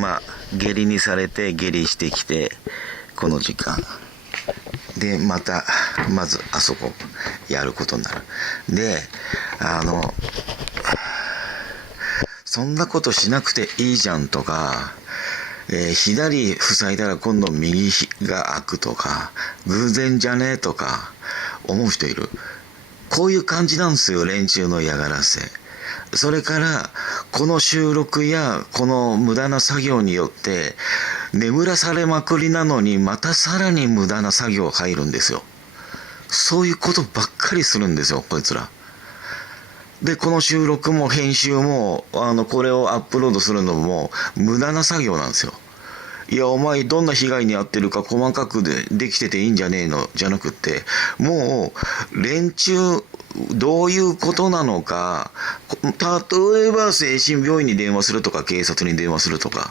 まあ下痢にされて下痢してきて、この時間でまたまずあそこやることになる。でそんなことしなくていいじゃんとか、左塞いだら今度右が開くとか、偶然じゃねえとか思う人いる。こういう感じなんですよ、連中の嫌がらせ。それからこの収録やこの無駄な作業によって眠らされまくりなのに、またさらに無駄な作業入るんですよ。そういうことばっかりするんですよ、こいつら。でこの収録も編集もこれをアップロードするのも無駄な作業なんですよ。いやお前どんな被害に遭ってるか細かくできてていいんじゃねえのじゃなくって、もう連中どういうことなのか、例えば精神病院に電話するとか、警察に電話するとか、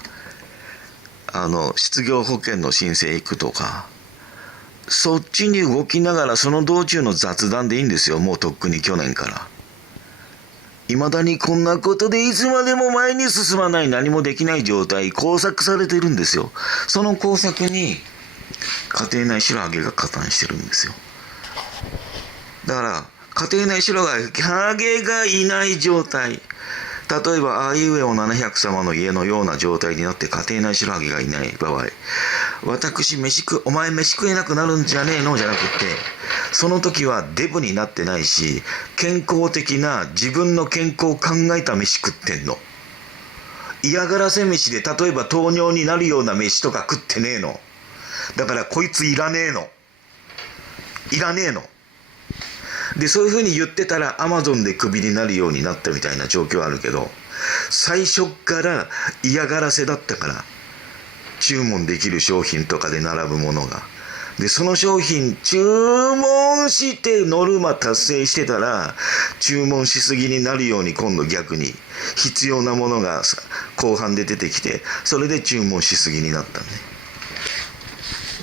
失業保険の申請行くとか、そっちに動きながらその道中の雑談でいいんですよ。もうとっくに去年から未だにこんなことでいつまでも前に進まない、何もできない状態、工作されてるんですよ。その工作に家庭内白ハゲが加担してるんですよ。だから家庭内白ハゲがいない状態、例えばあいうえお700様の家のような状態になって家庭内白ハゲがいない場合、私お前飯食えなくなるんじゃねえのじゃなくって、その時はデブになってないし、健康的な自分の健康を考えた飯食ってんの。嫌がらせ飯で例えば糖尿になるような飯とか食ってねえの。だからこいついらねえので、そういう風に言ってたらアマゾンでクビになるようになったみたいな状況あるけど、最初から嫌がらせだったから、注文できる商品とかで並ぶものが。で、その商品注文してノルマ達成してたら、注文しすぎになるように今度逆に必要なものが後半で出てきて、それで注文しすぎになったんね。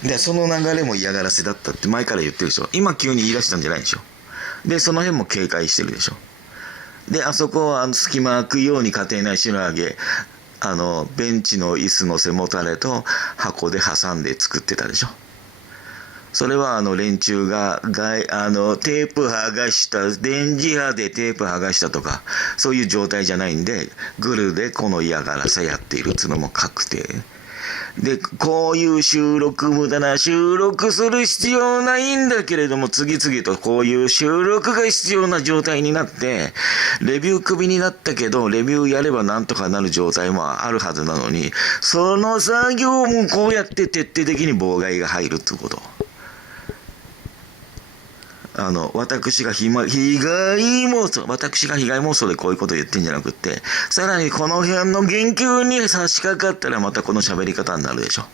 で、その流れも嫌がらせだったって前から言ってるでしょ。今急に言い出したんじゃないでしょ。で、その辺も警戒してるでしょ。で、あそこは隙間空くように家庭内白揚げ、ベンチの椅子の背もたれと箱で挟んで作ってたでしょ。それは連中がテープ剥がした、電磁波でテープ剥がしたとか、そういう状態じゃないんで、グルでこの嫌がらせやっているっていうのも確定で、こういう無駄な収録する必要ないんだけれども、次々とこういう収録が必要な状態になって、レビュークビになったけどレビューやればなんとかなる状態もあるはずなのに、その作業もこうやって徹底的に妨害が入るってこと。私が被害妄想でこういうことを言ってんじゃなくって、さらにこの辺の言及に差し掛かったらまたこの喋り方になるでしょ。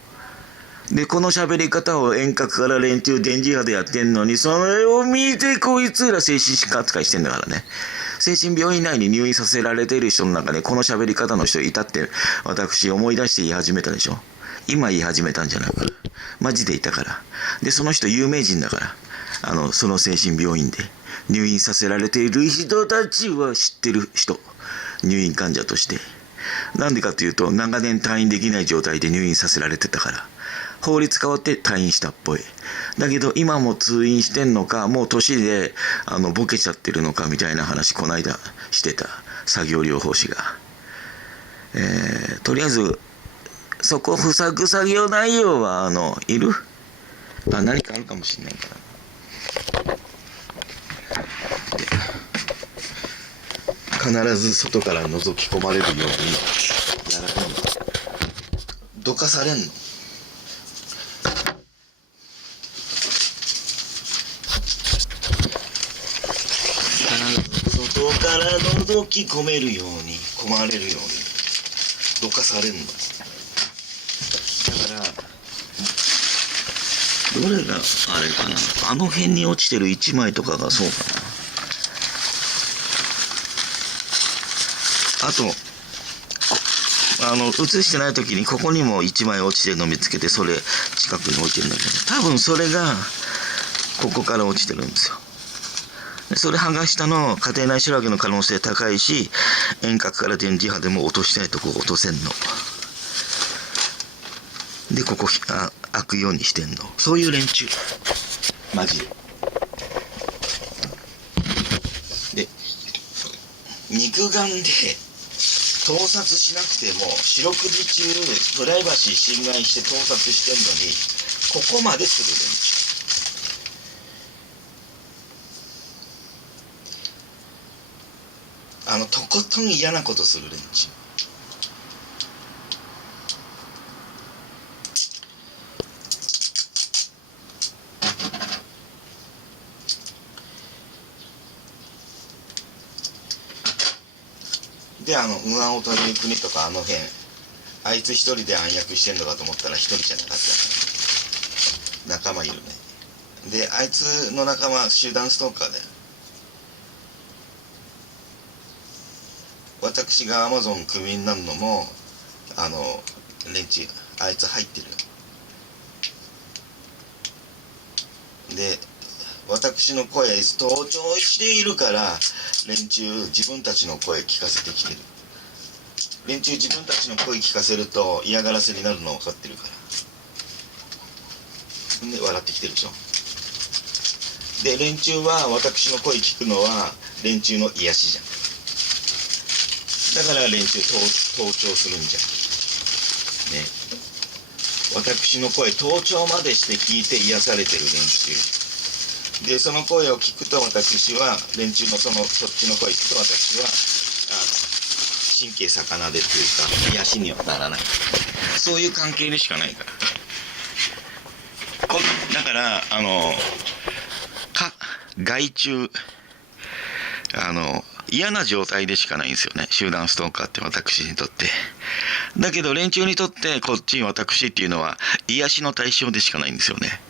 で、この喋り方を遠隔から連中電磁波でやってんのに、それを見てこいつら精神疾患扱いしてんだからね。精神病院内に入院させられている人の中でこの喋り方の人いたって私思い出して言い始めたでしょ。今言い始めたんじゃないから。マジでいたから。で、その人有名人だから。その精神病院で入院させられている人たちは知ってる人、入院患者として。なんでかというと、長年退院できない状態で入院させられてたから。法律変わって退院したっぽい。だけど今も通院してんのか、もう年でボケちゃってるのかみたいな話この間してた作業療法士が。とりあえずそこ塞ぐ作業内容はいる？何かあるかもしれないから。必ず外から覗き込まれるようにやられるの。どかされんの。外から覗き込めるように、込まれるようにどかされんの。だからどれがあれかな、あの辺に落ちてる1枚とかがそうかな。あと映してない時にここにも1枚落ちてるの見つけて、それ近くに置いてるんだけど、多分それがここから落ちてるんですよ。でそれ剥がしたの家庭内白揚げの可能性高いし、遠隔から電磁波でも落としたいとこ落とせんの。でここ開くようにしてんの。そういう連中マジで。肉眼で盗撮しなくても四六時中プライバシー侵害して盗撮してんのにここまでする連中、とことん嫌なことする連中。でウアオという国とか辺あいつ一人で暗躍してんのかと思ったら一人じゃなかった仲間いるね。であいつの仲間集団ストーカーだよ。私がアマゾンクビになるのも連中あいつ入ってるよ。で私の声盗聴しているから連中自分たちの声聞かせてきてる。連中自分たちの声聞かせると嫌がらせになるの分かってるからで笑ってきてるでしょ。で連中は私の声聞くのは連中の癒しじゃん。だから連中盗聴するんじゃんね。私の声盗聴までして聞いて癒されてる連中で、その声を聞くと私は連中のそっちの声聞くと私は神経逆なでっていうか癒しにはならない。そういう関係でしかないから。だから害虫嫌な状態でしかないんですよね、集団ストーカーって私にとって。だけど連中にとってこっち私っていうのは癒しの対象でしかないんですよね。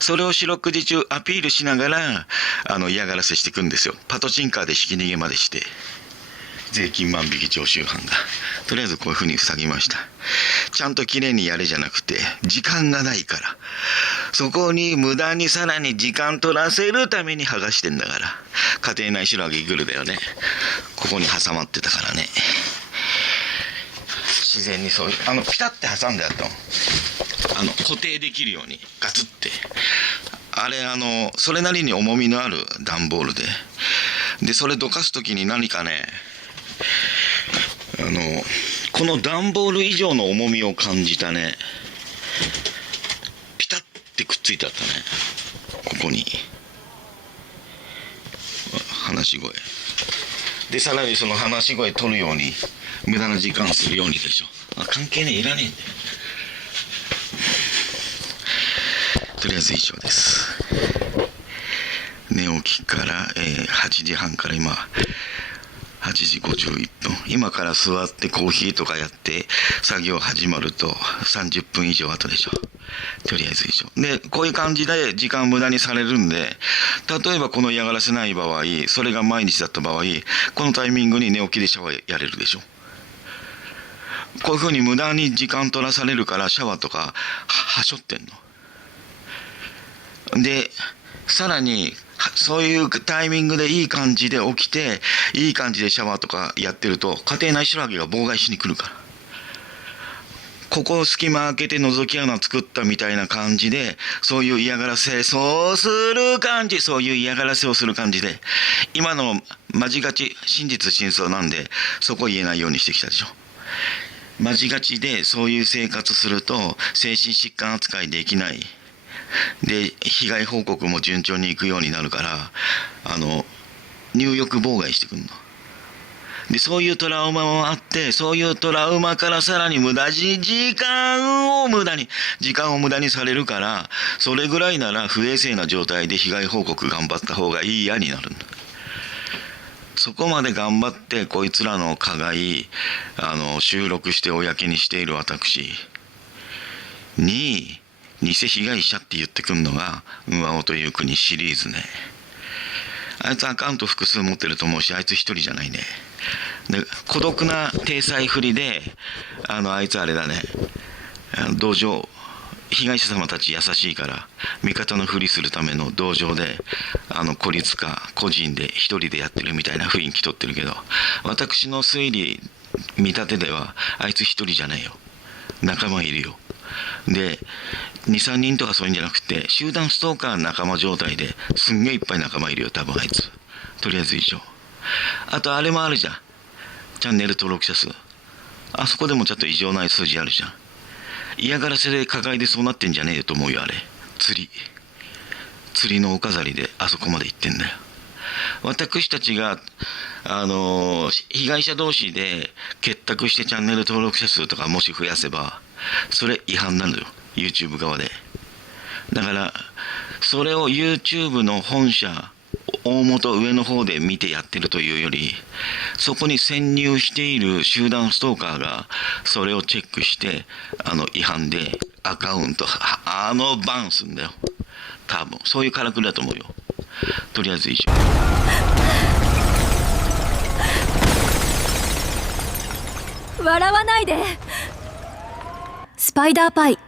それを四六時中アピールしながら嫌がらせしていくんですよ。パトチンカーでひき逃げまでして税金万引き常習犯が。とりあえずこういうふうに塞ぎました。ちゃんときれいにやれじゃなくて時間がないからそこに無駄にさらに時間取らせるために剥がしてんだから。家庭内白揚げグルだよね。ここに挟まってたからね。自然にそういうピタッて挟んであったの。固定できるようにガツってあれそれなりに重みのある段ボールでそれどかす時に何かねこの段ボール以上の重みを感じたね。ピタッてくっついてあったね。ここに話し声でさらにその話し声取るように無駄な時間するようにでしょ。関係ねえ、いらねえんだよ。とりあえず以上です。寝起きから、8時半から今8時51分。今から座ってコーヒーとかやって作業始まると30分以上後でしょ。とりあえず以上で、こういう感じで時間無駄にされるんで、例えばこの嫌がらせない場合、それが毎日だった場合、このタイミングに寝起きでシャワーやれるでしょ。こういう風に無駄に時間取らされるからシャワーとかはしょってんので、さらにそういうタイミングでいい感じで起きていい感じでシャワーとかやってると家庭内白揚げが妨害しに来るから、ここを隙間開けて覗き穴作ったみたいな感じで、そういう嫌がらせ、そうする感じ、そういう嫌がらせをする感じで、今のマジガチ真実真相なんでそこ言えないようにしてきたでしょ。マジガチでそういう生活すると精神疾患扱いできないで、被害報告も順調にいくようになるから、入浴妨害してくんので、そういうトラウマもあって、そういうトラウマからさらに時間を無駄にされるから、それぐらいなら不衛生な状態で被害報告頑張った方がいいやになるんだ。そこまで頑張ってこいつらの加害収録して公にしている私に偽被害者って言ってくんのがウアオという国シリーズね。あいつアカウント複数持ってると思うし、あいつ一人じゃないね。で、孤独な体裁振りであいつあれだね、同情、被害者様たち優しいから味方のふりするための同情で孤立化個人で一人でやってるみたいな雰囲気取ってるけど、私の推理見立てではあいつ一人じゃないよ、仲間いるよ。で23人とかそういうんじゃなくて、集団ストーカー仲間状態ですんげえいっぱい仲間いるよ多分あいつ。とりあえず以上。あとあれもあるじゃん、チャンネル登録者数。あそこでもちょっと異常ない数字あるじゃん。嫌がらせで抱えでそうなってんじゃねえよと思うよあれ。釣りのお飾りであそこまで行ってんだよ。私たちが被害者同士で結託してチャンネル登録者数とかもし増やせばそれ違反なのよ YouTube 側で。だからそれを YouTube の本社大元上の方で見てやってるというより、そこに潜入している集団ストーカーがそれをチェックして違反でアカウントバンすんだよ多分。そういうからくりだと思うよ。とりあえず以上。笑わないで。スパイダーパイ